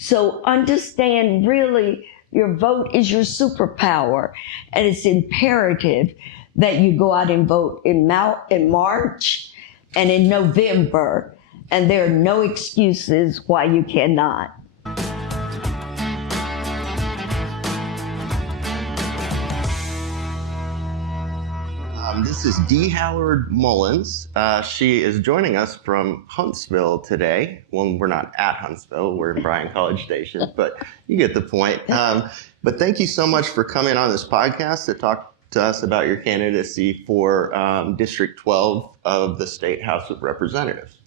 So understand, really, your vote is your superpower, and it's imperative that you go out and vote in March and in November, and there are no excuses why you cannot. This is Dee Mullins. She is joining us from Huntsville today. Well, we're not at Huntsville, we're in Bryan College Station, but you get the point. But thank you so much for coming on this podcast to talk to us about your candidacy for District 12 of the State House of Representatives.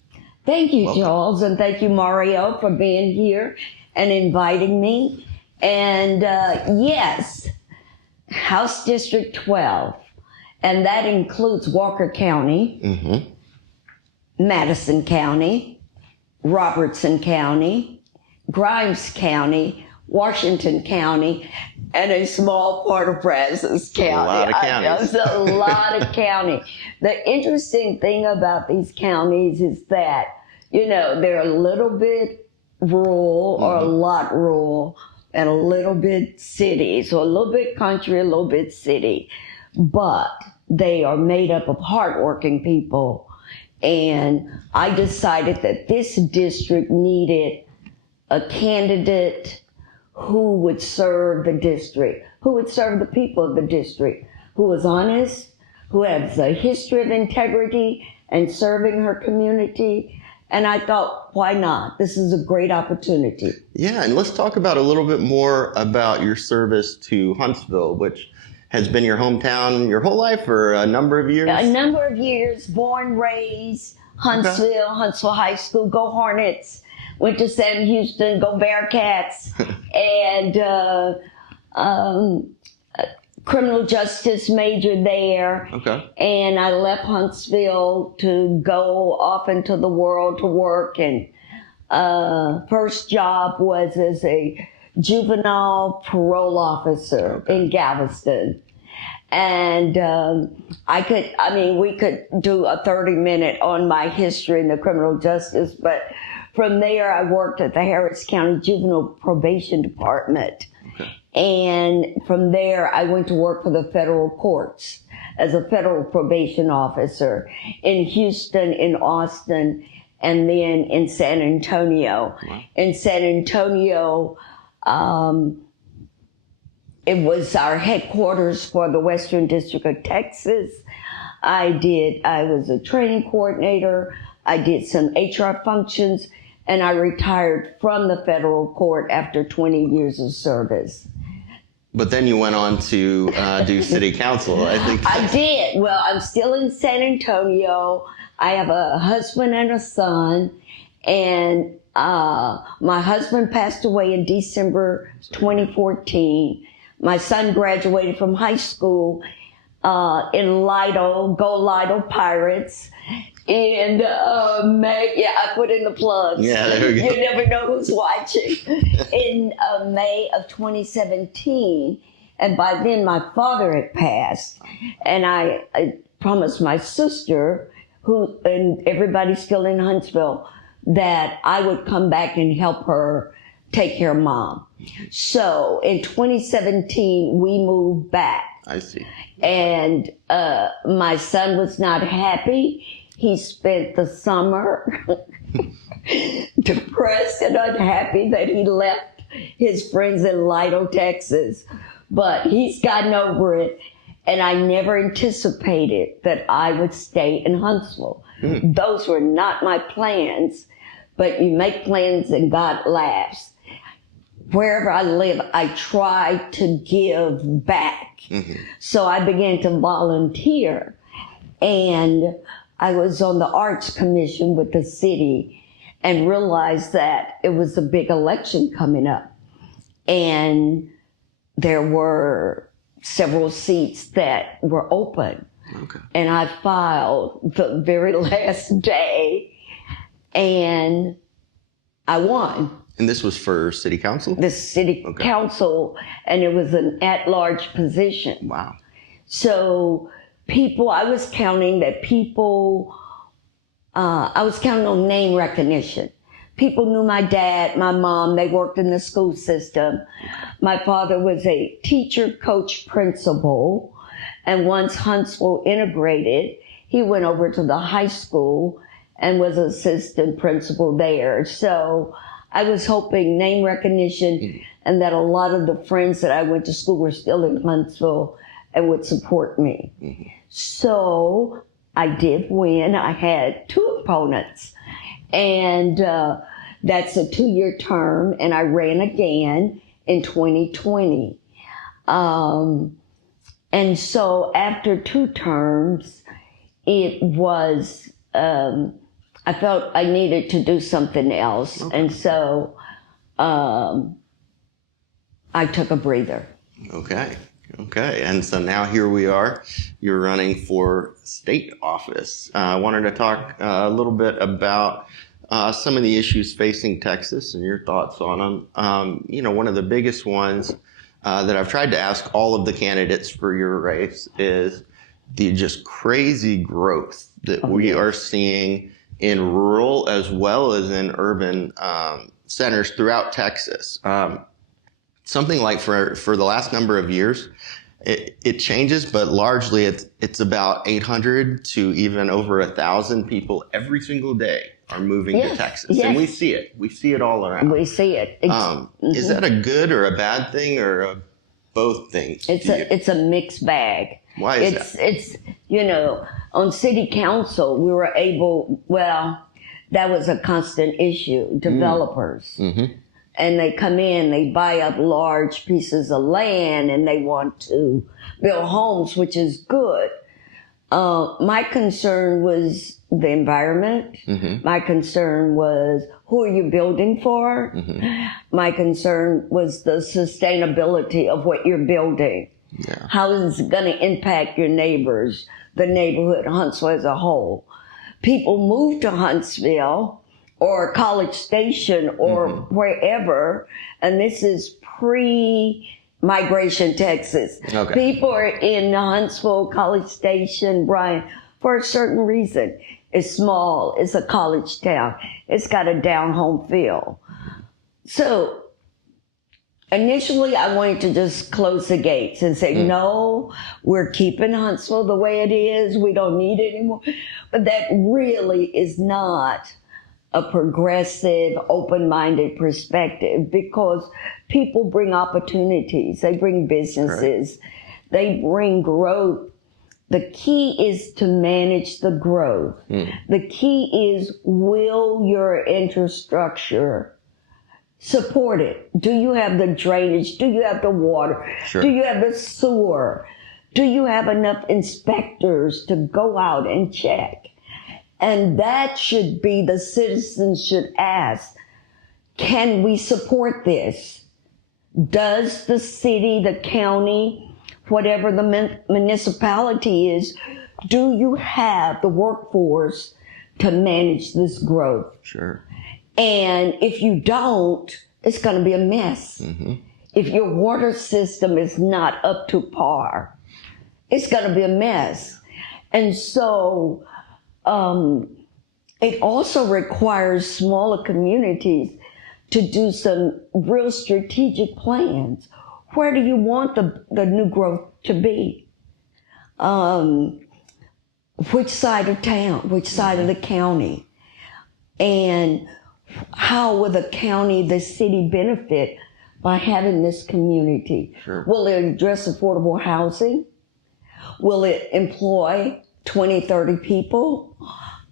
Thank you, Welcome. Charles, and thank you, Mario, for being here and inviting me. And yes, House District 12. And that includes Walker County, Madison County, Robertson County, Grimes County, Washington County, and a small part of Brazos County. A lot of counties. It's a lot of county. The interesting thing about these counties is that, you know, they're a little bit rural or a lot rural and a little bit city. So a little bit country, a little bit city. But they are made up of hardworking people. And I decided that this district needed a candidate who would serve the district, who would serve the people of the district, who was honest, who has a history of integrity and serving her community. And I thought, why not? This is a great opportunity. Yeah, and let's talk about a little bit more about your service to Huntsville, which has been your hometown your whole life for a number of years? A number of years, born, raised, Huntsville, Huntsville High School, go Hornets, went to Sam Houston, go Bearcats, and criminal justice major there. Okay. And I left Huntsville to go off into the world to work, and first job was as a juvenile parole officer in Galveston. And we could do a 30-minute on my history in the criminal justice, but from there I worked at the Harris County Juvenile Probation Department. Okay. And from there I went to work for the federal courts as a federal probation officer in Houston, in Austin, and then in San Antonio. Wow. In San Antonio, it was our headquarters for the Western District of Texas. I was a training coordinator. I did some HR functions, and I retired from the federal court after 20 years of service. But then you went on to do city council, I think. I did. Well, I'm still in San Antonio. I have a husband and a son, and my husband passed away in December 2014. My son graduated from high school in Lido, go Lido Pirates. And I put in the plugs. Yeah, there we go. You never know who's watching. In May of 2017, and by then my father had passed, and I promised my sister, and everybody's still in Huntsville, that I would come back and help her take care of Mom. So in 2017, we moved back. I see. And my son was not happy. He spent the summer depressed and unhappy that he left his friends in Lido, Texas. But he's gotten over it. And I never anticipated that I would stay in Huntsville. Those were not my plans. But you make plans and God laughs. Wherever I live, I try to give back. So I began to volunteer. And I was on the Arts Commission with the city and realized that it was a big election coming up. And there were several seats that were open. Okay. And I filed the very last day, and I won. And this was for city council? The city council, and it was an at-large position. Wow. So I was counting on name recognition. people knew my dad, my mom. They worked in the school system. My father was a teacher, coach, principal. And once Huntsville integrated, he went over to the high school and was assistant principal there. So I was hoping name recognition and that a lot of the friends that I went to school were still in Huntsville and would support me. Mm-hmm. So I did win. I had 2 opponents. And that's a 2-year term, and I ran again in 2020. And so after 2 terms, it was, I felt I needed to do something else. Okay. And so I took a breather. Okay. And so now here we are. You're running for state office. I wanted to talk a little bit about some of the issues facing Texas and your thoughts on them. One of the biggest ones that I've tried to ask all of the candidates for your race is the just crazy growth that we are seeing in rural as well as in urban centers throughout Texas. Something like for the last number of years, it changes, but largely it's about 800 to even over 1,000 people every single day are moving to Texas. Yes. And we see it. We see it all around. We see it. Is that a good or a bad thing or both things? It's a mixed bag. Why is that? It's on city council, we were able, that was a constant issue, developers. Mm-hmm. And they come in, they buy up large pieces of land, and they want to build homes, which is good. My concern was the environment. Mm-hmm. My concern was, who are you building for? Mm-hmm. My concern was the sustainability of what you're building. Yeah. How is it going to impact your neighbors, the neighborhood, Huntsville as a whole? People move to Huntsville or College Station or wherever, and this is pre-migration Texas. Okay. People are in Huntsville, College Station, Bryan, for a certain reason. It's small, it's a college town, it's got a down-home feel. So initially I wanted to just close the gates and say, no, we're keeping Huntsville the way it is, we don't need it anymore. But that really is not a progressive, open-minded perspective, because people bring opportunities, they bring businesses, they bring growth. The key is to manage the growth. The key is, will your infrastructure support it? Do you have the drainage? Do you have the water? Sure. Do you have the sewer? Do you have enough inspectors to go out and check? And that should be, the citizens should ask, can we support this? Does the city, the county, whatever the municipality is, do you have the workforce to manage this growth? Sure. And if you don't, it's going to be a mess. Mm-hmm. If your water system is not up to par, it's going to be a mess. And so it also requires smaller communities to do some real strategic plans. Where do you want the new growth to be? Which side of town? Which side of the county? And how will the county, the city benefit by having this community? Sure. Will it address affordable housing? Will it employ 20, 30 people?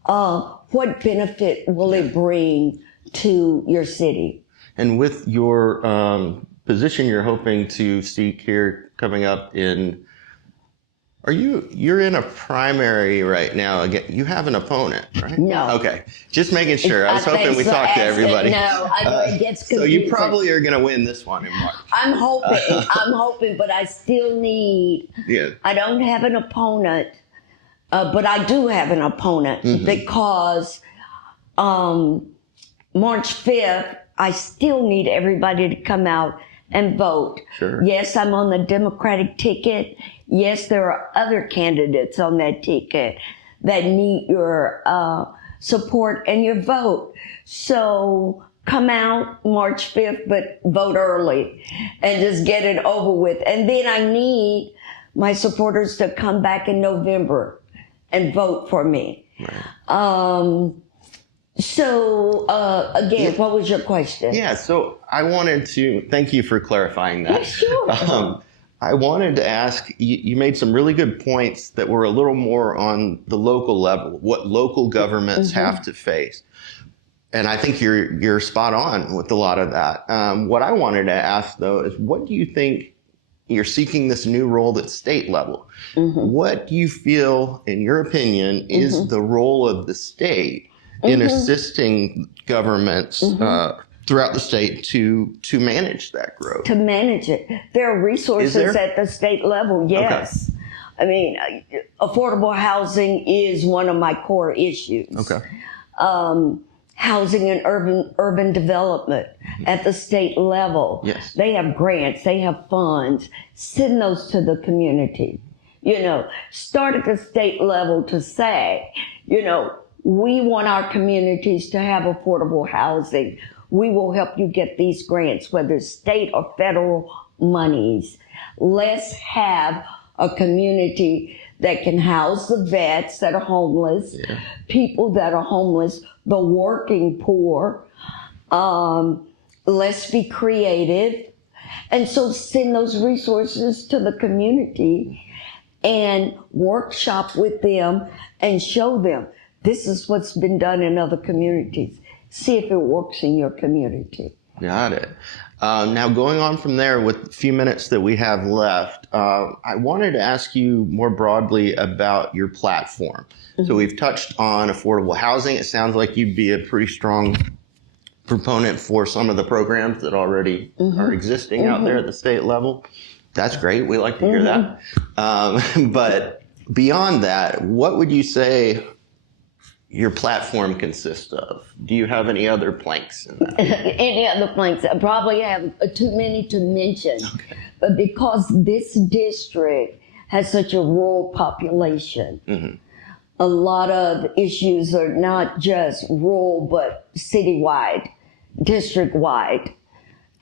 What benefit will it bring to your city? And with your position you're hoping to seek here coming up in, you're in a primary right now. Again, you have an opponent, right? No. Okay. Just making sure. I was hoping we talked to everybody. No, I know it gets confusing. So you probably are going to win this one in March. I'm hoping, but I still need, I don't have an opponent, but I do have an opponent because March 5th, I still need everybody to come out and vote. Sure. Yes, I'm on the Democratic ticket. Yes, there are other candidates on that ticket that need your support and your vote. So come out March 5th, but vote early and just get it over with. And then I need my supporters to come back in November and vote for me. Right. Again, what was your question? Yeah, so I wanted to thank you for clarifying that. Yeah, sure. I wanted to ask, you made some really good points that were a little more on the local level, what local governments have to face. And I think you're spot on with a lot of that. What I wanted to ask, though, is what do you think you're seeking this new role at state level? What do you feel, in your opinion, is the role of the state in assisting governments throughout the state to manage that growth? To manage it. There are resources at the state level, yes. Okay. I mean, affordable housing is one of my core issues. Okay. Housing and urban development at the state level. Yes. They have grants, they have funds. Send those to the community. Start at the state level to say, we want our communities to have affordable housing. We will help you get these grants, whether it's state or federal monies. Let's have a community that can house the vets that are homeless, people that are homeless, the working poor. Let's be creative. And so send those resources to the community and workshop with them and show them this is what's been done in other communities. See if it works in your community. Got it. Now, going on from there with the few minutes that we have left, I wanted to ask you more broadly about your platform. So we've touched on affordable housing. It sounds like you'd be a pretty strong proponent for some of the programs that already are existing out there at the state level. That's great. We like to hear that. But beyond that, what would you say your platform consists of? Do you have any other planks in that? Any other planks? I probably have too many to mention. Okay. But because this district has such a rural population, a lot of issues are not just rural, but citywide, district-wide.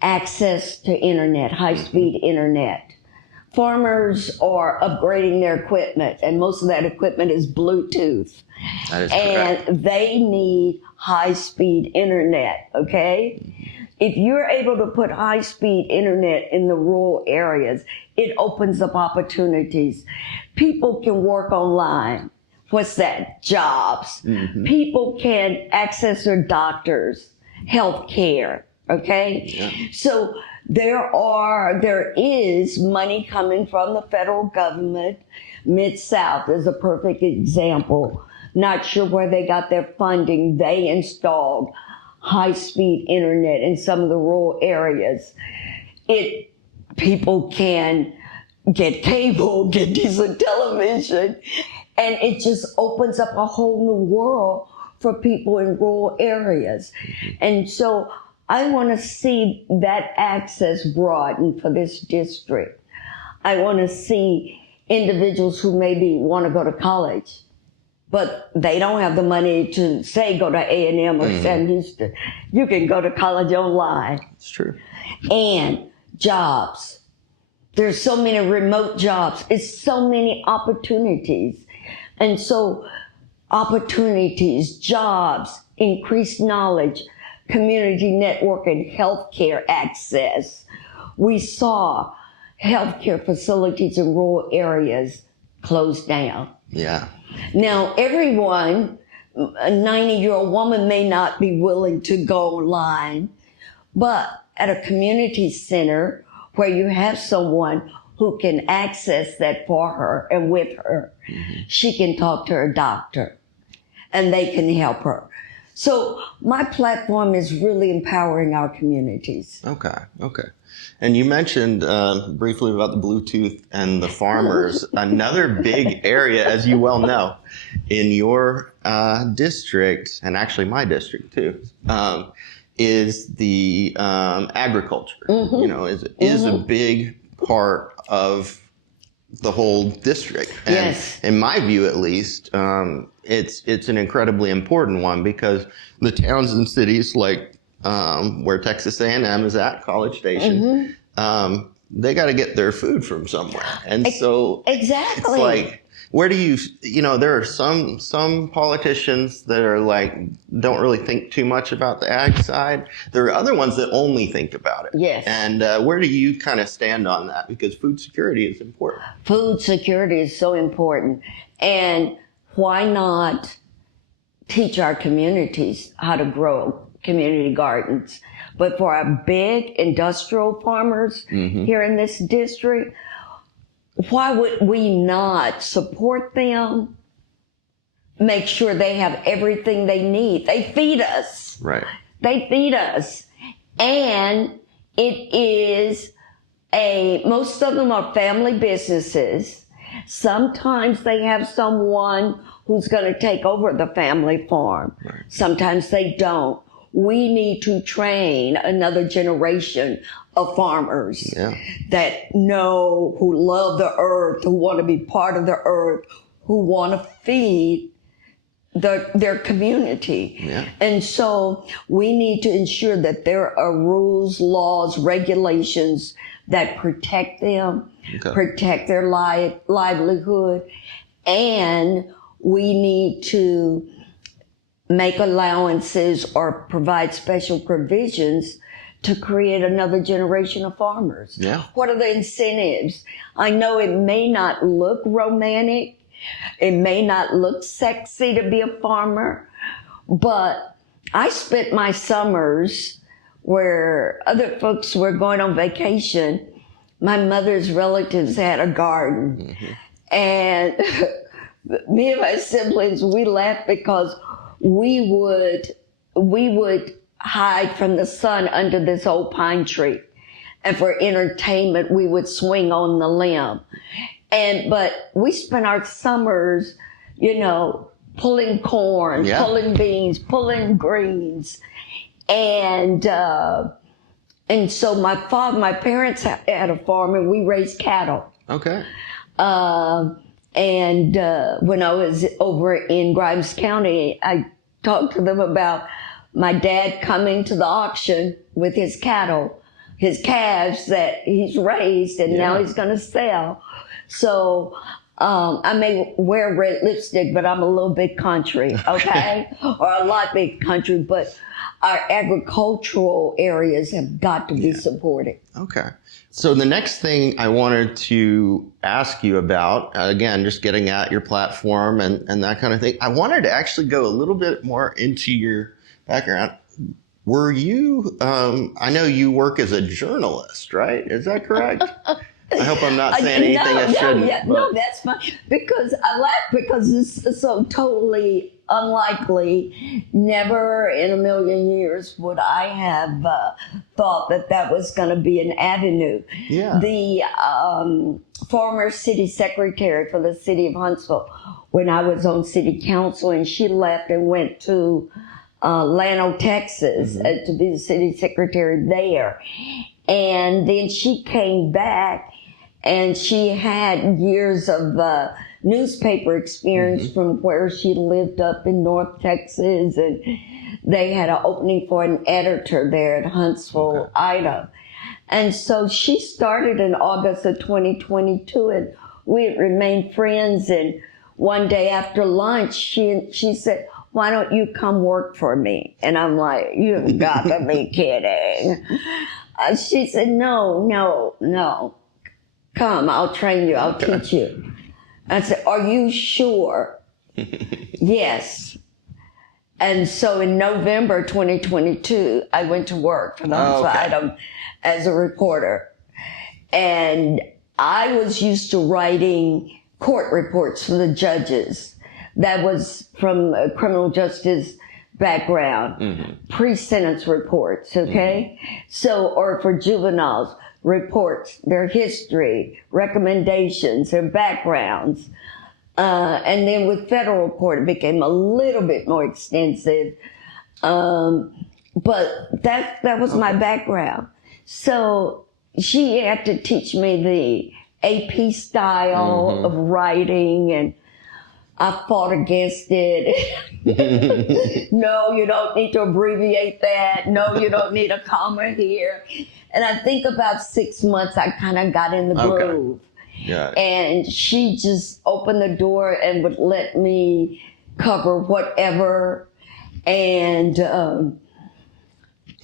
Access to internet, high-speed internet. Farmers are upgrading their equipment, and most of that equipment is Bluetooth. That is correct. And they need high-speed internet, okay? If you're able to put high-speed internet in the rural areas, it opens up opportunities. People can work online. What's that? Jobs. People can access their doctors, health care, okay? Yeah. So there is money coming from the federal government. Mid-South is a perfect example. Not sure where they got their funding. They installed high-speed internet in some of the rural areas. People can get cable, get decent television, and it just opens up a whole new world for people in rural areas. And so I want to see that access broaden for this district. I want to see individuals who maybe want to go to college, but they don't have the money to, say, go to A&M or Sam Houston. You can go to college online. It's true. And jobs. There's so many remote jobs. It's so many opportunities. And so opportunities, jobs, increased knowledge, community networking, healthcare access. We saw healthcare facilities in rural areas close down. Yeah. Now, everyone, a 90-year-old woman may not be willing to go online, but at a community center where you have someone who can access that for her and with her, she can talk to her doctor and they can help her. So my platform is really empowering our communities. Okay. And you mentioned briefly about the Bluetooth and the farmers. Another big area, as you well know, in your district, and actually my district too, is the agriculture. You know, is a big part of the whole district. And Yes. in my view, at least, it's an incredibly important one because the towns and cities like where Texas A&M is at, College Station, they got to get their food from somewhere. And so exactly. it's like, where do you know, there are some politicians that are like, don't really think too much about the ag side. There are other ones that only think about it. Yes. And where do you kind of stand on that? Because food security is important. Food security is so important. And why not teach our communities how to grow community gardens? But for our big industrial farmers here in this district, why would we not support them, make sure they have everything they need? They feed us. Right. They feed us. And it is most of them are family businesses. Sometimes they have someone who's going to take over the family farm. Right. Sometimes they don't. We need to train another generation of farmers that know, who love the earth, who want to be part of the earth, who want to feed their community. Yeah. And so we need to ensure that there are rules, laws, regulations that protect them, protect their livelihood, and we need to make allowances or provide special provisions to create another generation of farmers. Yeah. What are the incentives? I know it may not look romantic, it may not look sexy to be a farmer, but I spent my summers where other folks were going on vacation. My mother's relatives had a garden. And me and my siblings, we laughed because we would hide from the sun under this old pine tree. And for entertainment, we would swing on the limb. But we spent our summers, pulling corn, pulling beans, pulling greens. And so my parents had a farm and we raised cattle. Okay. And when I was over in Grimes County, I talked to them about my dad coming to the auction with his cattle, his calves that he's raised and now he's going to sell. So I may wear red lipstick, but I'm a little bit country, okay? Or a lot bit country, but our agricultural areas have got to be supported. Okay. So the next thing I wanted to ask you about, again, just getting at your platform and that kind of thing, I wanted to actually go a little bit more into your background. Were you, I know you work as a journalist, right? Is that correct? I hope I'm not saying anything I shouldn't. No, that's fine. Because I laugh because it's so totally unlikely. Never in a million years would I have thought that was going to be an avenue. Yeah. The former city secretary for the city of Huntsville, when I was on city council, and she left and went to Llano, Texas, to be the city secretary there. And then she came back and she had years of newspaper experience from where she lived up in North Texas, and they had an opening for an editor there at Huntsville, Idaho. And so she started in August of 2022, and we had remained friends. And one day after lunch, she said, "Why don't you come work for me?" And I'm like, "You've got to be kidding." She said, no, come, I'll train you, I'll teach you. I said, "Are you sure?" Yes. And so in November 2022, I went to work for the Huntsville Item as a reporter. And I was used to writing court reports for the judges. That was from a criminal justice background, pre-sentence reports, okay? So, or for juveniles, reports, their history, recommendations, their backgrounds. And then with federal court, it became a little bit more extensive. But that was my background. So she had to teach me the AP style of writing, and I fought against it. No, you don't need to abbreviate that. No, you don't need a comma here. And I think about 6 months, I kind of got in the groove. Yeah. And she just opened the door and would let me cover whatever. And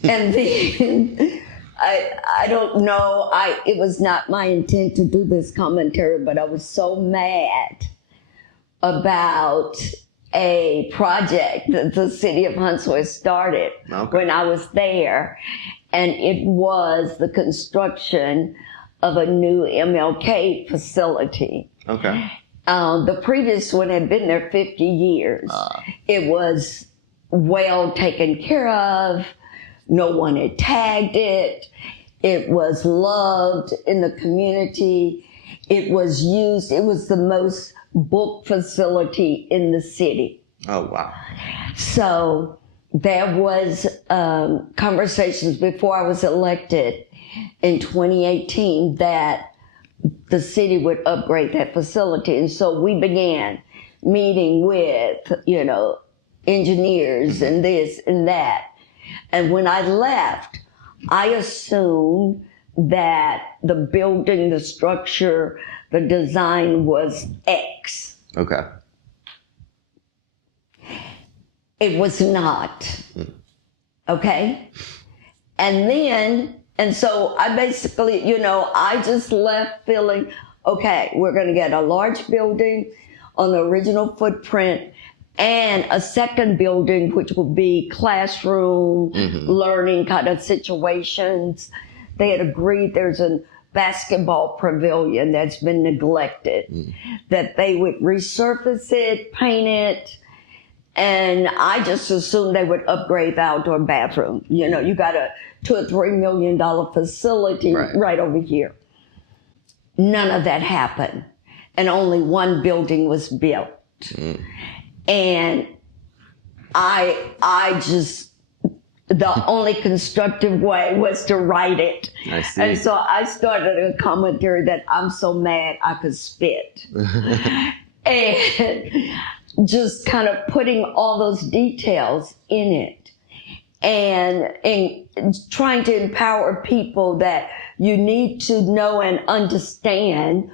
then I don't know, it was not my intent to do this commentary, but I was so mad about a project that the city of Huntsville started when I was there. And it was the construction of a new MLK facility. Okay. The previous one had been there 50 years. It was well taken care of. No one had tagged it. It was loved in the community. It was used. It was the most booked facility in the city. Oh, wow. So there was conversations before I was elected in 2018 that the city would upgrade that facility. And so we began meeting with, engineers and this and that. And when I left, I assumed that the building, the structure, the design was X. Okay. It was not. Okay? And so I basically, I just left feeling, okay, we're going to get a large building on the original footprint and a second building, which will be classroom, learning kind of situations. They had agreed there's a basketball pavilion that's been neglected, that they would resurface it, paint it, and I just assumed they would upgrade the outdoor bathroom. You got a $2 or $3 million facility right over here. None of that happened, and only one building was built. And I just, the only constructive way was to write it. I see. And so I started a commentary that I'm so mad I could spit. And just kind of putting all those details in it. And trying to empower people that you need to know and understand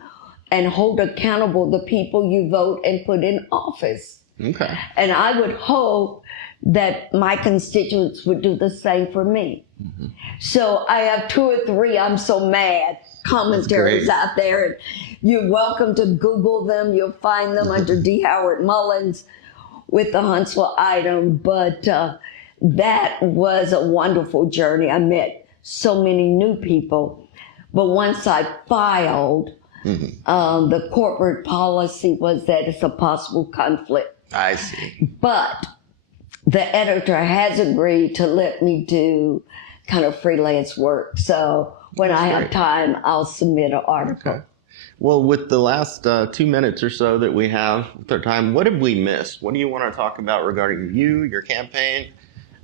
and hold accountable the people you vote and put in office. Okay. And I would hope that my constituents would do the same for me. So I have 2 or 3 I'm so mad commentaries out there. You're welcome to Google them. You'll find them under D. Howard Mullins with the Huntsville item. But that was a wonderful journey. I met so many new people. But once I filed, the corporate policy was that it's a possible conflict. I see. But the editor has agreed to let me do kind of freelance work. So when I have time, I'll submit an article. Okay. Well, with the last 2 minutes or so that we have with our time, what have we missed? What do you want to talk about regarding you, your campaign,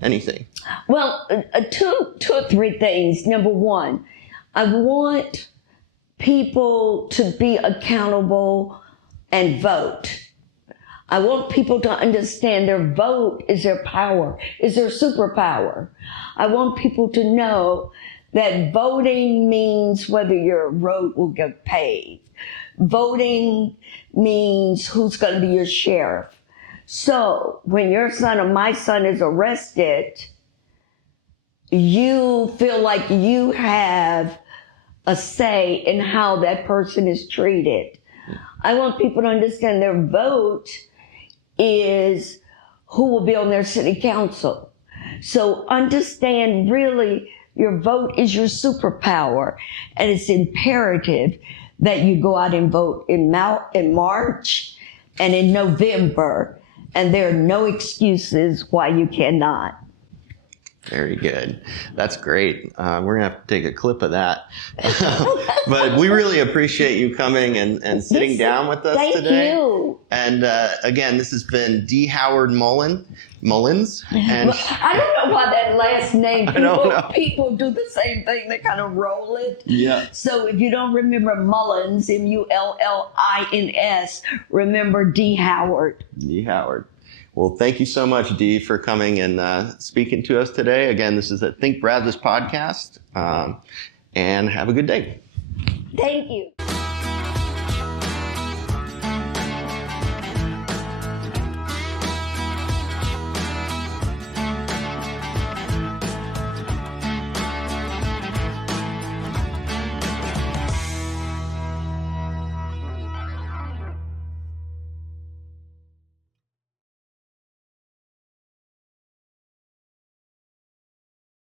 anything? Well, 2 or 3 things. Number one, I want people to be accountable and vote. I want people to understand their vote is their power, is their superpower. I want people to know that voting means whether your road will get paid. Voting means who's going to be your sheriff. So when your son or my son is arrested, you feel like you have a say in how that person is treated. I want people to understand their vote is who will be on their city council. So understand really your vote is your superpower, and it's imperative that you go out and vote in March and in November, and there are no excuses why you cannot. Very good. That's great. We're going to have to take a clip of that. But we really appreciate you coming and sitting down with us today. Thank you. And again, this has been Dee Mullins. And I don't know why that last name, I don't know. people do the same thing. They kind of roll it. Yeah. So if you don't remember Mullins, Mullins, remember Dee Howard. Dee Howard. Well, thank you so much, Dee, for coming and speaking to us today. Again, this is a Think Brazos podcast, and have a good day. Thank you.